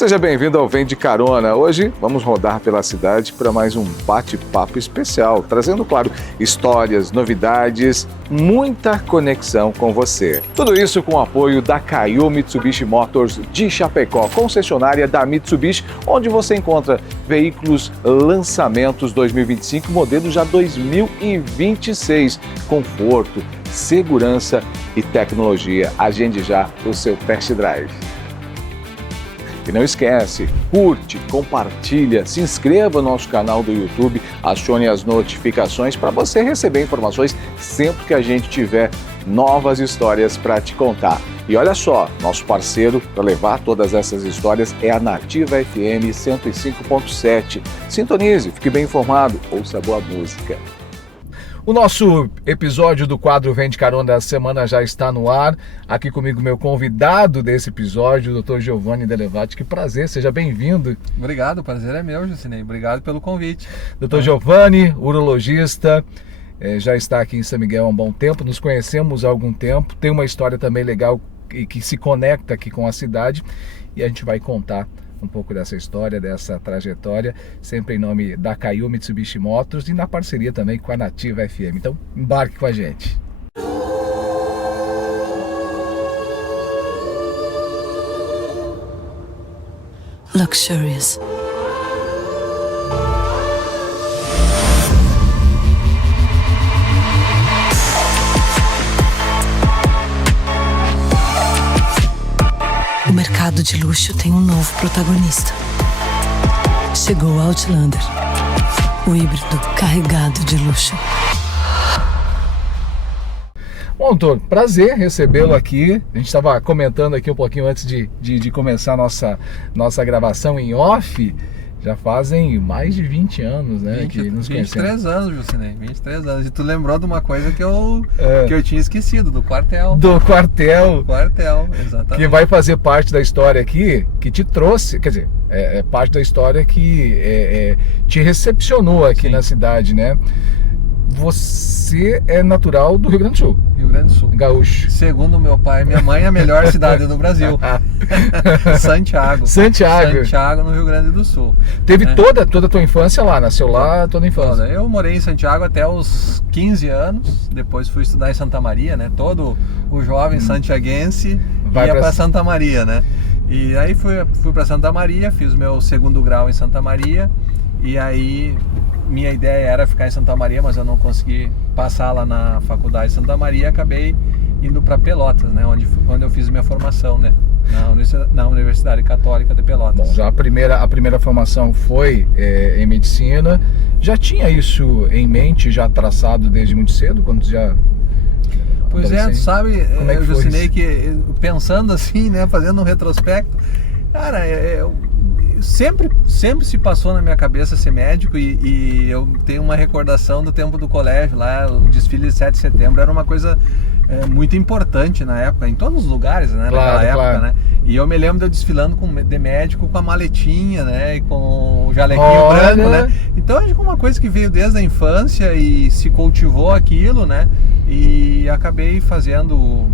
Seja bem-vindo ao Vem de Carona. Hoje vamos rodar pela cidade para mais um bate-papo especial, trazendo, claro, histórias, novidades, muita conexão com você. Tudo isso com o apoio da Kaiô Mitsubishi Motors de Chapecó, concessionária da Mitsubishi, onde você encontra veículos lançamentos 2025, modelo já 2026, conforto, segurança e tecnologia. Agende já o seu test drive. E não esquece, curte, compartilha, se inscreva no nosso canal do YouTube, acione as notificações para você receber informações sempre que a gente tiver novas histórias para te contar. E olha só, nosso parceiro para levar todas essas histórias é a Nativa FM 105.7. Sintonize, fique bem informado, ouça boa música. O nosso episódio do quadro Vem de Carona da semana já está no ar. Aqui comigo meu convidado desse episódio, o Dr. Giovanni Delevati. Que prazer, seja bem-vindo. Obrigado, o prazer é meu, Jusinei. Obrigado pelo convite. Dr. Giovanni, urologista, já está aqui em São Miguel há um bom tempo, nos conhecemos há algum tempo, tem uma história também legal e que se conecta aqui com a cidade e a gente vai contar um pouco dessa história, dessa trajetória, sempre em nome da Kaiô Mitsubishi Motors e na parceria também com a Nativa FM. Então, embarque com a gente. Luxurious. O mercado de luxo tem um novo protagonista. Chegou o Outlander, o híbrido carregado de luxo. Bom, doutor, prazer recebê-lo aqui. A gente estava comentando aqui um pouquinho antes de começar a nossa gravação em off. Já fazem mais de 20 anos, né, que nos conhecemos. 23 anos, Jusinei, 23 anos. E tu lembrou de uma coisa que eu tinha esquecido, do quartel. Do quartel. Do quartel, exatamente. Que vai fazer parte da história aqui, que te trouxe, quer dizer, é parte da história que te recepcionou aqui. Sim. Na cidade, né? Você é natural do Rio Grande do Sul. Rio Grande do Sul. Gaúcho. Segundo meu pai e minha mãe, a melhor cidade do Brasil. Santiago. Santiago, no Rio Grande do Sul. Teve toda a tua infância lá, nasceu lá toda a infância. Eu morei em Santiago até os 15 anos, depois fui estudar em Santa Maria, né? Todo o jovem santiaguense ia para Santa Maria, né? E aí fui para Santa Maria, fiz meu segundo grau em Santa Maria, e aí minha ideia era ficar em Santa Maria, mas eu não consegui passar lá na faculdade de Santa Maria, acabei indo para Pelotas, né, onde eu fiz minha formação, né, na Universidade Católica de Pelotas. Bom, já a primeira formação foi em medicina. Já tinha isso em mente, já traçado desde muito cedo, quando já... Pois tu sabe, eu Jusinei, que pensando assim, né, fazendo um retrospecto, cara, sempre se passou na minha cabeça ser médico e eu tenho uma recordação do tempo do colégio lá, o desfile de 7 de setembro era uma coisa muito importante na época, em todos os lugares, né, naquela época, né? E eu me lembro de eu desfilando de médico com a maletinha, né, e com o jalequinho branco, né? Então acho que é uma coisa que veio desde a infância e se cultivou aquilo, né? E acabei fazendo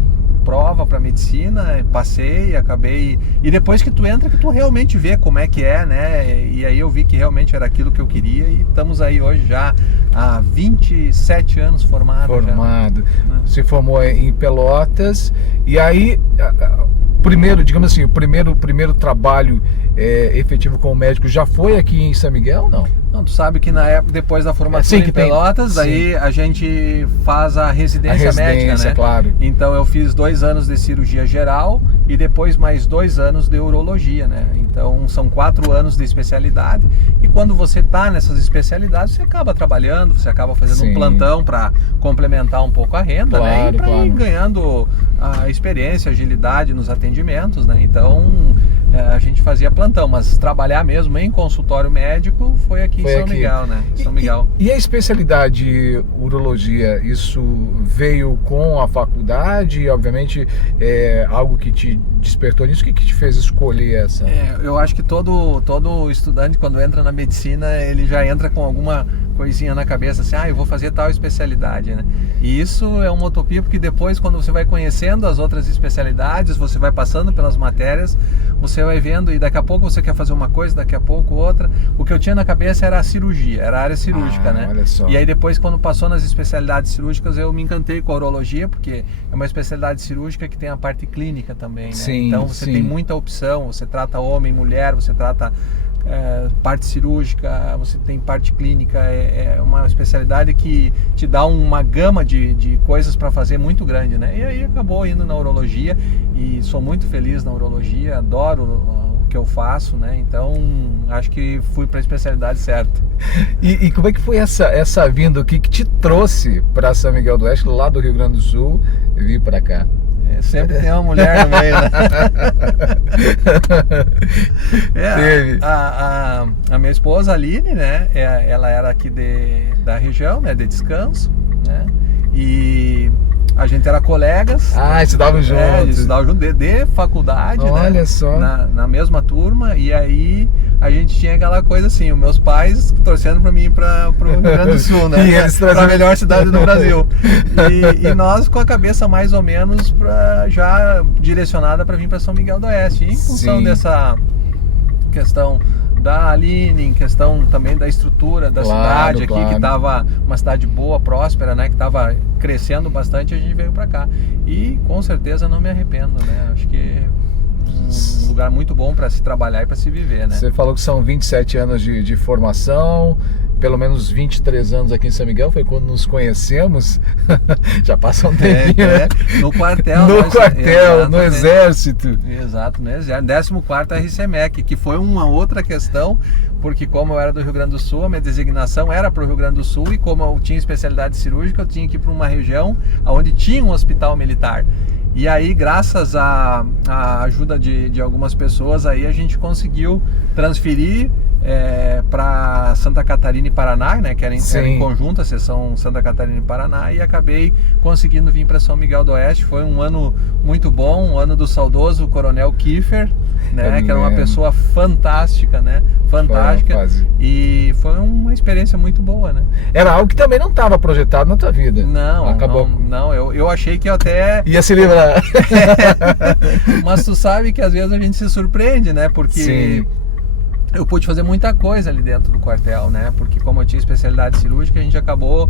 prova para medicina, passei, acabei, e depois que tu entra, que tu realmente vê como é que é, né, e aí eu vi que realmente era aquilo que eu queria e estamos aí hoje já há 27 anos formado. Já. Se formou em Pelotas, e aí, primeiro, digamos assim, o primeiro trabalho efetivo como médico já foi aqui em São Miguel, não? Não, tu sabe que na época, depois da formação em Pelotas, aí a gente faz a residência médica, né? Claro. Então eu fiz 2 anos de cirurgia geral e depois mais 2 anos de urologia, né? Então são 4 anos de especialidade e quando você tá nessas especialidades, você acaba trabalhando, você acaba fazendo um plantão para complementar um pouco a renda, né? E para ir ganhando a experiência, agilidade nos atendimentos, né? Então a gente fazia plantão, mas trabalhar mesmo em consultório médico foi aqui em São Miguel, né? São Miguel. E a especialidade urologia, isso veio com a faculdade? Obviamente algo que te despertou nisso? O que te fez escolher essa? Eu acho que todo estudante, quando entra na medicina, ele já entra com coisinha na cabeça assim, eu vou fazer tal especialidade, né? E isso é uma utopia, porque depois, quando você vai conhecendo as outras especialidades, você vai passando pelas matérias, você vai vendo, e daqui a pouco você quer fazer uma coisa, daqui a pouco outra. O que eu tinha na cabeça era a cirurgia, era a área cirúrgica, né? Olha só. E aí depois, quando passou nas especialidades cirúrgicas, eu me encantei com a urologia, porque é uma especialidade cirúrgica que tem a parte clínica também, né? Sim, então você tem muita opção, você trata homem, mulher, você trata parte cirúrgica, você tem parte clínica, é uma especialidade que te dá uma gama de coisas para fazer muito grande, né? E aí acabou indo na urologia, e sou muito feliz na urologia, adoro o que eu faço, né? Então acho que fui para a especialidade certa. E como é que foi essa vinda? O que te trouxe para São Miguel do Oeste, lá do Rio Grande do Sul, e vir para cá? Sempre tem uma mulher no meio, né? A minha esposa, Aline, né? Ela era aqui da região, né? De Descanso, né? E a gente era colegas. Estudavam juntos. Estudavam juntos de faculdade, Olha, né? Só. Na mesma turma. E aí a gente tinha aquela coisa assim, os meus pais torcendo pra mim ir pro Rio Grande do Sul, né? Pra melhor cidade do Brasil. E nós com a cabeça mais ou menos já direcionada para vir para São Miguel do Oeste. E em função dessa questão da Aline, em questão também da estrutura da cidade aqui, que estava uma cidade boa, próspera, né? Que estava crescendo bastante, a gente veio para cá. E com certeza não me arrependo, né? Acho que um lugar muito bom para se trabalhar e para se viver, né? Você falou que são 27 anos de formação, pelo menos 23 anos aqui em São Miguel, foi quando nos conhecemos. Já passa um tempinho, né? No quartel. No Exército. Exato, no Exército. 14º RCMEC, que foi uma outra questão, porque como eu era do Rio Grande do Sul, a minha designação era para o Rio Grande do Sul, e como eu tinha especialidade cirúrgica, eu tinha que ir para uma região onde tinha um hospital militar. E aí, graças à ajuda de algumas pessoas, aí a gente conseguiu transferir para Santa Catarina e Paraná, né, que era em conjunto a seção Santa Catarina e Paraná, e acabei conseguindo vir para São Miguel do Oeste. Foi um ano muito bom, um ano do saudoso Coronel Kiefer, né, que era uma pessoa fantástica, né, fantástica, e foi uma experiência muito boa, né. Era algo que também não estava projetado na tua vida. Não, eu achei que eu até ia se livrar. Mas tu sabe que às vezes a gente se surpreende, né, porque eu pude fazer muita coisa ali dentro do quartel, né? Porque como eu tinha especialidade cirúrgica, a gente acabou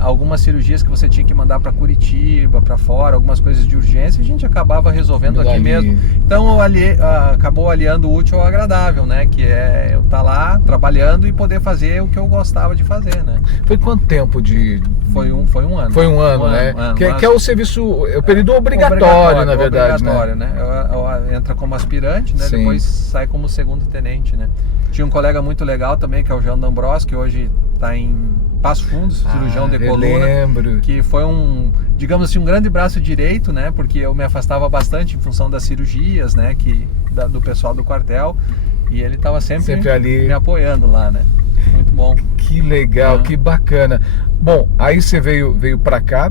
algumas cirurgias que você tinha que mandar para Curitiba, para fora, algumas coisas de urgência, a gente acabava resolvendo aqui mesmo. Então acabou aliando o útil ao agradável, né? Que é eu estar lá trabalhando e poder fazer o que eu gostava de fazer, né? Foi quanto tempo de... Foi um ano. Foi um ano, né? Que é o serviço, é o período obrigatório, na verdade, né? Entra como aspirante, né? Depois sai como segundo tenente, né? Tinha um colega muito legal também, que é o Jean D'Ambros, que hoje está em Passo Fundo, cirurgião de coluna. Lembro. Que foi digamos assim, um grande braço direito, né? Porque eu me afastava bastante em função das cirurgias, né? Do pessoal do quartel. E ele estava sempre ali me apoiando lá, né? Muito bom. Que legal, que bacana. Bom, aí você veio para cá.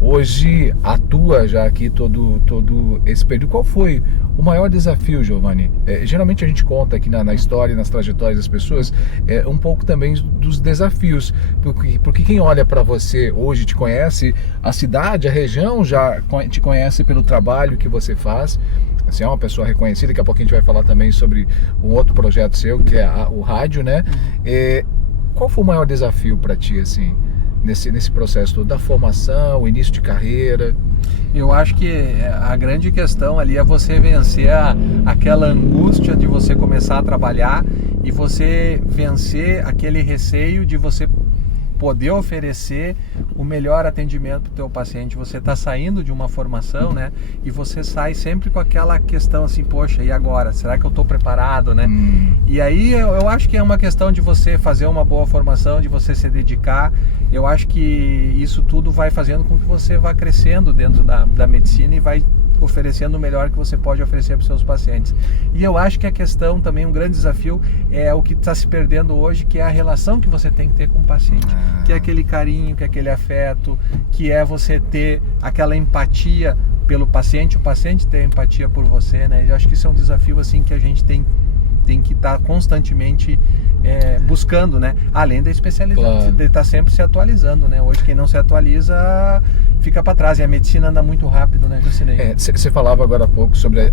Hoje atua já aqui todo esse período. Qual foi o maior desafio, Giovanni? Geralmente a gente conta aqui na história, nas trajetórias das pessoas, um pouco também dos desafios. Porque quem olha para você hoje te conhece, a cidade, a região já te conhece pelo trabalho que você faz. Você é uma pessoa reconhecida. Daqui a pouco a gente vai falar também sobre um outro projeto seu, que é o rádio, né? Qual foi o maior desafio para ti, assim? Nesse processo todo da formação, início de carreira? Eu acho que a grande questão ali é você vencer aquela angústia de você começar a trabalhar e você vencer aquele receio de você poder oferecer o melhor atendimento para o teu paciente. Você está saindo de uma formação, né? E você sai sempre com aquela questão assim, poxa, e agora? Será que eu estou preparado, né? E aí eu acho que é uma questão de você fazer uma boa formação, de você se dedicar. Eu acho que isso tudo vai fazendo com que você vá crescendo dentro da medicina e vai oferecendo o melhor que você pode oferecer para os seus pacientes. E eu acho que a questão também, um grande desafio, é o que está se perdendo hoje, que é a relação que você tem que ter com o paciente, que é aquele carinho, que é aquele afeto, que é você ter aquela empatia pelo paciente, o paciente ter empatia por você, né? Eu acho que isso é um desafio assim que a gente tem tem que estar constantemente buscando, né? Além da especialização, de estar sempre se atualizando, né? Hoje quem não se atualiza fica para trás, e a medicina anda muito rápido, né, Jusinei? Você falava agora há pouco sobre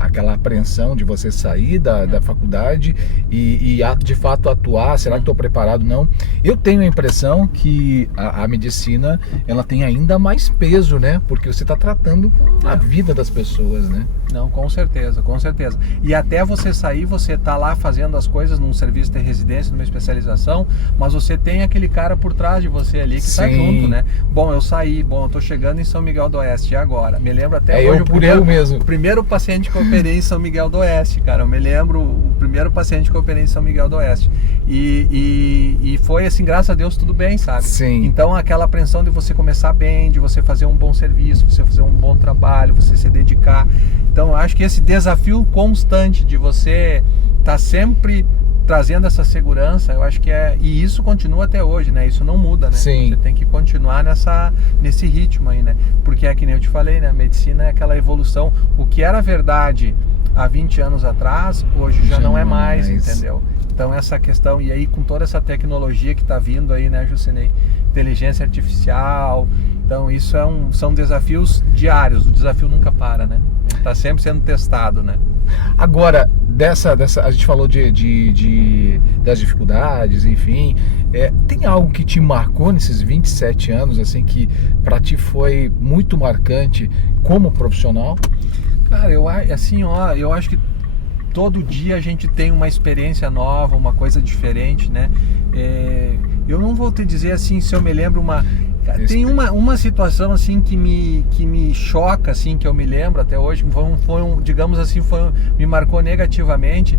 aquela apreensão de você sair da faculdade e de fato atuar. Será que estou preparado? Não. Eu tenho a impressão que a medicina, ela tem ainda mais peso, né? Porque você está tratando com a vida das pessoas, né? Não, com certeza, com certeza. E até você sair, você tá lá fazendo as coisas num serviço de residência, numa especialização, mas você tem aquele cara por trás de você ali que tá junto, né? Bom, eu saí, eu tô chegando em São Miguel do Oeste, e agora? Me lembro até hoje o primeiro paciente que eu operei em São Miguel do Oeste, cara. Eu me lembro o primeiro paciente que eu operei em São Miguel do Oeste. E foi assim, graças a Deus, tudo bem, sabe? Sim. Então aquela apreensão de você começar bem, de você fazer um bom serviço, você fazer um bom trabalho, você se dedicar. Então eu acho que esse desafio constante de você estar sempre trazendo essa segurança, eu acho que e isso continua até hoje, né? Isso não muda, né? Sim. Você tem que continuar nesse ritmo aí, né? Porque é que nem eu te falei, né? A medicina é aquela evolução. O que era verdade há 20 anos atrás, hoje já não é mais, entendeu? Então essa questão, e aí com toda essa tecnologia que está vindo aí, né, Jusinei? Inteligência artificial, então isso são desafios diários, o desafio nunca para, né? Está sempre sendo testado, né? Agora, a gente falou das dificuldades, enfim, tem algo que te marcou nesses 27 anos, assim, que para ti foi muito marcante como profissional? Cara, eu acho que todo dia a gente tem uma experiência nova, uma coisa diferente, né? Eu não vou te dizer assim, se eu me lembro tem uma situação assim que me choca, assim, que eu me lembro até hoje, digamos assim, me marcou negativamente,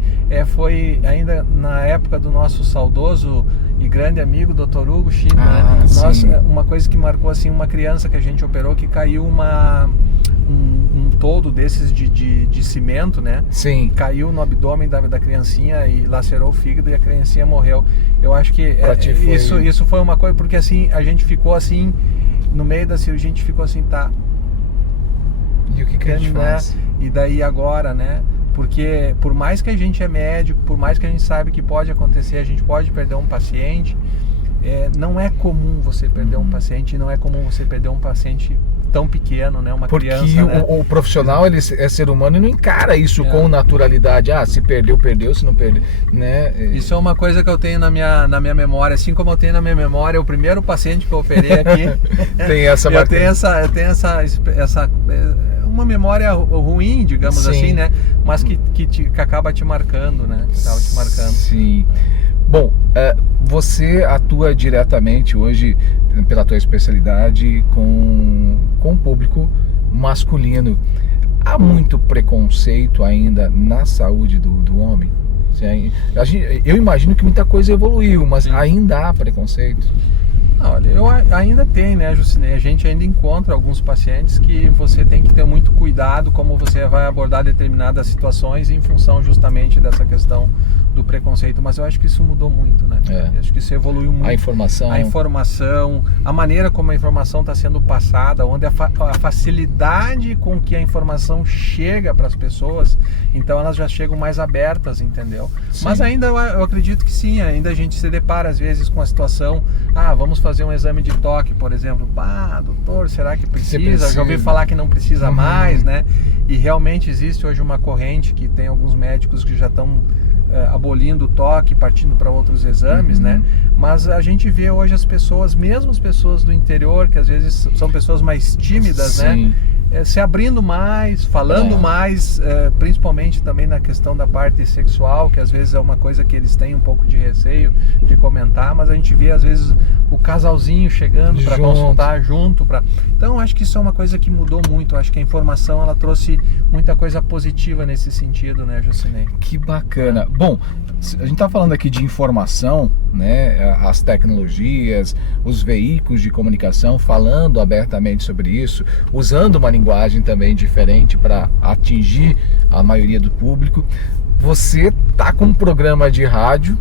foi ainda na época do nosso saudoso e grande amigo Dr. Hugo China, né? Uma coisa que marcou assim, uma criança que a gente operou que caiu um toldo desses de cimento, né? Sim. Caiu no abdômen da criancinha e lacerou o fígado e a criancinha morreu. Eu acho que isso foi uma coisa, porque assim, a gente ficou assim, no meio da cirurgia, a gente ficou assim, tá. E o que a gente faz? E daí agora, né? Porque por mais que a gente é médico, por mais que a gente sabe que pode acontecer, a gente pode perder um paciente, não é comum você perder um paciente, não é comum você perder um paciente tão pequeno, né? Uma criança, né? O profissional, ele é ser humano e não encara isso com naturalidade. Se perdeu, se não perdeu, né? Isso é uma coisa que eu tenho na minha memória, assim como eu tenho na minha memória o primeiro paciente que eu operei aqui. Tem essa eu tenho essa uma memória ruim, digamos assim, né? Mas que acaba te marcando, né? Que acaba te marcando. Sim. Bom, você atua diretamente hoje, pela tua especialidade, com o público masculino. Há muito preconceito ainda na saúde do homem? Eu imagino que muita coisa evoluiu, mas ainda há preconceito? Olha, eu ainda tem, né, Jusinei? A gente ainda encontra alguns pacientes que você tem que ter muito cuidado como você vai abordar determinadas situações em função justamente dessa questão do preconceito, mas eu acho que isso mudou muito, né? Eu acho que isso evoluiu muito. A informação, a maneira como a informação está sendo passada, onde a facilidade com que a informação chega para as pessoas, então elas já chegam mais abertas, entendeu? Sim. Mas ainda eu acredito que sim, ainda a gente se depara às vezes com a situação, vamos fazer um exame de toque, por exemplo, doutor, será que precisa? Já ouvi falar que não precisa mais, né? E realmente existe hoje uma corrente que tem alguns médicos que já estão abolindo o toque, partindo para outros exames, né? Mas a gente vê hoje as pessoas, mesmo as pessoas do interior, que às vezes são pessoas mais tímidas, né? Se abrindo mais, falando mais, principalmente também na questão da parte sexual, que às vezes é uma coisa que eles têm um pouco de receio de comentar, mas a gente vê às vezes o casalzinho chegando para consultar junto. Então acho que isso é uma coisa que mudou muito. Acho que a informação ela trouxe muita coisa positiva nesse sentido, né, Jusinei? Que bacana. Bom, a gente está falando aqui de informação, né? As tecnologias, os veículos de comunicação falando abertamente sobre isso, usando uma linguagem também diferente para atingir a maioria do público. Você tá com um programa de rádio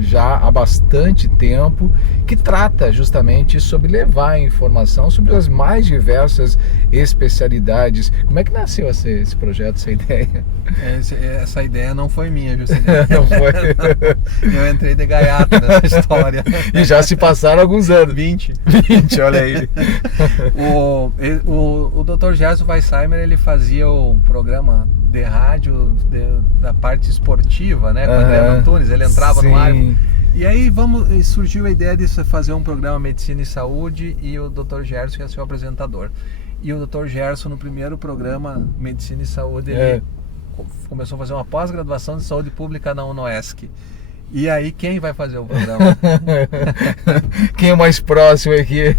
já há bastante tempo, que trata justamente sobre levar a informação sobre as mais diversas especialidades. Como é que nasceu esse projeto, essa ideia? Essa ideia não foi minha, Jusinei. Não foi? Eu entrei de gaiato nessa história. E já se passaram alguns anos. 20, olha aí. O Dr. Gerson Weissheimer, ele fazia um programa de rádio da parte esportiva, né? Com o André Antunes, ele entrava no ar. E aí surgiu a ideia de fazer um programa Medicina e Saúde, e o Dr. Gerson ia ser o apresentador. E o Dr. Gerson, no primeiro programa Medicina e Saúde, ele começou a fazer uma pós-graduação de saúde pública na UNOESC. E aí, quem vai fazer o programa? Quem é mais próximo aqui?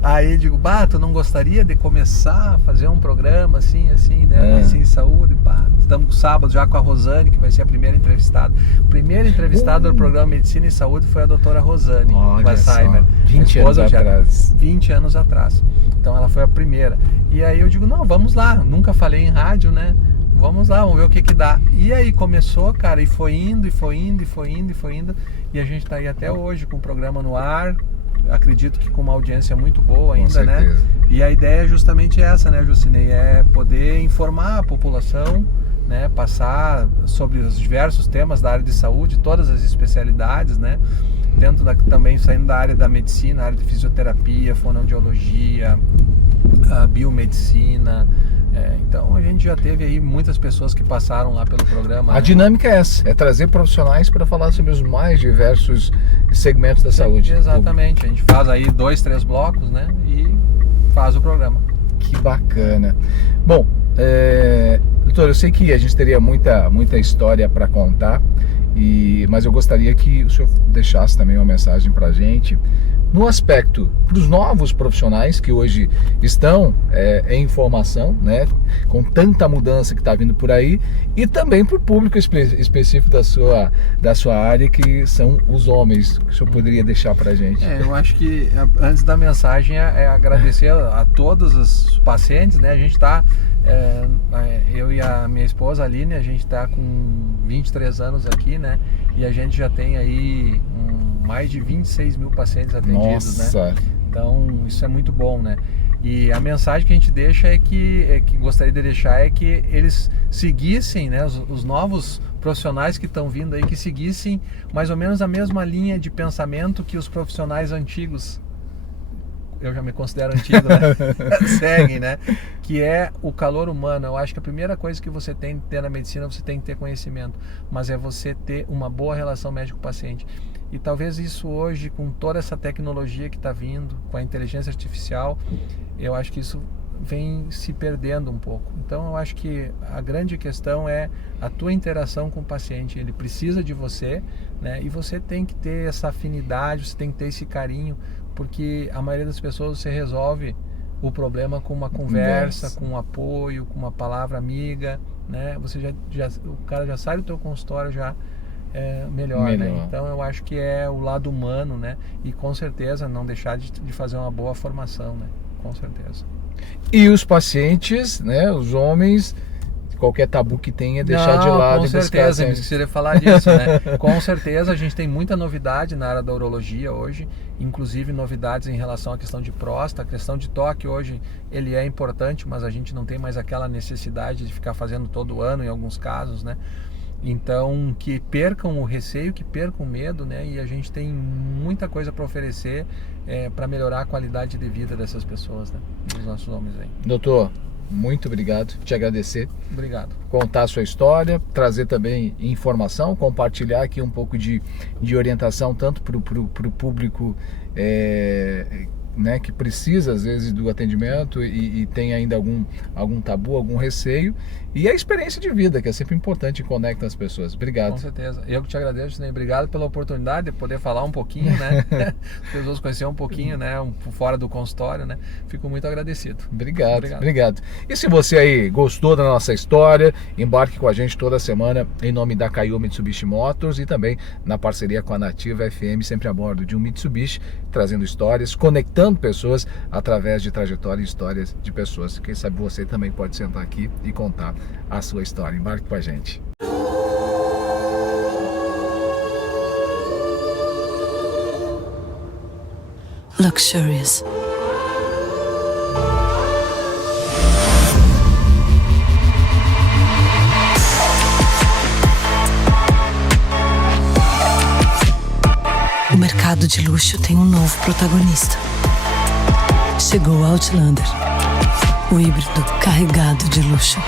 Aí eu digo, tu não gostaria de começar a fazer um programa assim, né? Medicina e Saúde, estamos sábado já com a Rosane, que vai ser a primeira entrevistada. A primeira entrevistada do programa Medicina e Saúde foi a doutora Rosane Weissheimer. 20 anos atrás. 20 anos atrás. Então ela foi a primeira. E aí eu digo, não, vamos lá. Nunca falei em rádio, né? Vamos lá, vamos ver o que dá. E aí começou, cara, e foi indo. E a gente tá aí até hoje com o programa no ar. Acredito que com uma audiência muito boa ainda, né? E a ideia é justamente essa, né, Jusinei? É poder informar a população, né? Passar sobre os diversos temas da área de saúde, todas as especialidades, né? Também saindo da área da medicina, área de fisioterapia, fonoaudiologia, a biomedicina. Então a gente já teve aí muitas pessoas que passaram lá pelo programa. A dinâmica é essa, é trazer profissionais para falar sobre os mais diversos segmentos da saúde. Exatamente, a gente faz aí 2, 3 blocos, né? E faz o programa. Que bacana. Bom, doutor, eu sei que a gente teria muita história para contar, mas eu gostaria que o senhor deixasse também uma mensagem para a gente no aspecto para os novos profissionais que hoje estão em formação, né, com tanta mudança que está vindo por aí, e também para o público específico da sua área, que são os homens, que o senhor poderia deixar para a gente. Eu acho que antes da mensagem é agradecer a todos os pacientes, né? A gente está, eu e a minha esposa Aline, a gente está com 23 anos aqui, né? E a gente já tem aí mais de 26 mil pacientes atendidos. Nossa. Né? Então isso é muito bom, né? E a mensagem que a gente deixa que gostaria de deixar é que eles seguissem, né, os novos profissionais que estão vindo aí, que seguissem mais ou menos a mesma linha de pensamento que os profissionais antigos, eu já me considero antigo, né? Seguem, né? Que é o calor humano. Eu acho que a primeira coisa que você tem que ter na medicina, você tem que ter conhecimento, mas é você ter uma boa relação médico-paciente. E talvez isso hoje, com toda essa tecnologia que está vindo, com a inteligência artificial, eu acho que isso vem se perdendo um pouco. Então eu acho que a grande questão é a tua interação com o paciente. Ele precisa de você, né? E você tem que ter essa afinidade, você tem que ter esse carinho, porque a maioria das pessoas você resolve o problema com uma conversa, com um apoio, com uma palavra amiga, né? Você o cara já sai do teu consultório já melhor, né? Então eu acho que é o lado humano, né? E com certeza não deixar de fazer uma boa formação, né? Com certeza. E os pacientes, né? Os homens, qualquer tabu que tenha, deixar de lado. Com certeza, eu esqueci de falar disso, né? Com certeza a gente tem muita novidade na área da urologia hoje, inclusive novidades em relação à questão de próstata. A questão de toque hoje, ele é importante, mas a gente não tem mais aquela necessidade de ficar fazendo todo ano em alguns casos, né? Então, que percam o receio, que percam o medo, né? E a gente tem muita coisa para oferecer para melhorar a qualidade de vida dessas pessoas, né? Dos nossos homens aí. Doutor, muito obrigado, te agradecer. Obrigado. Contar a sua história, trazer também informação, compartilhar aqui um pouco de orientação, tanto para o público né, que precisa às vezes do atendimento e tem ainda algum tabu, algum receio, e a experiência de vida, que é sempre importante e conecta as pessoas. Obrigado. Com certeza. Eu que te agradeço, né? Obrigado pela oportunidade de poder falar um pouquinho, né? As pessoas conhecer um pouquinho, né? Fora do consultório, né? Fico muito agradecido. Obrigado. E se você aí gostou da nossa história, embarque com a gente toda semana em nome da Kaiô Mitsubishi Motors e também na parceria com a Nativa FM, sempre a bordo de um Mitsubishi, trazendo histórias, conectando pessoas através de trajetória e histórias de pessoas. Quem sabe você também pode sentar aqui e contar a sua história. Embarque com a gente. Luxurious. O mercado de luxo tem um novo protagonista. Chegou Outlander, o híbrido carregado de luxo.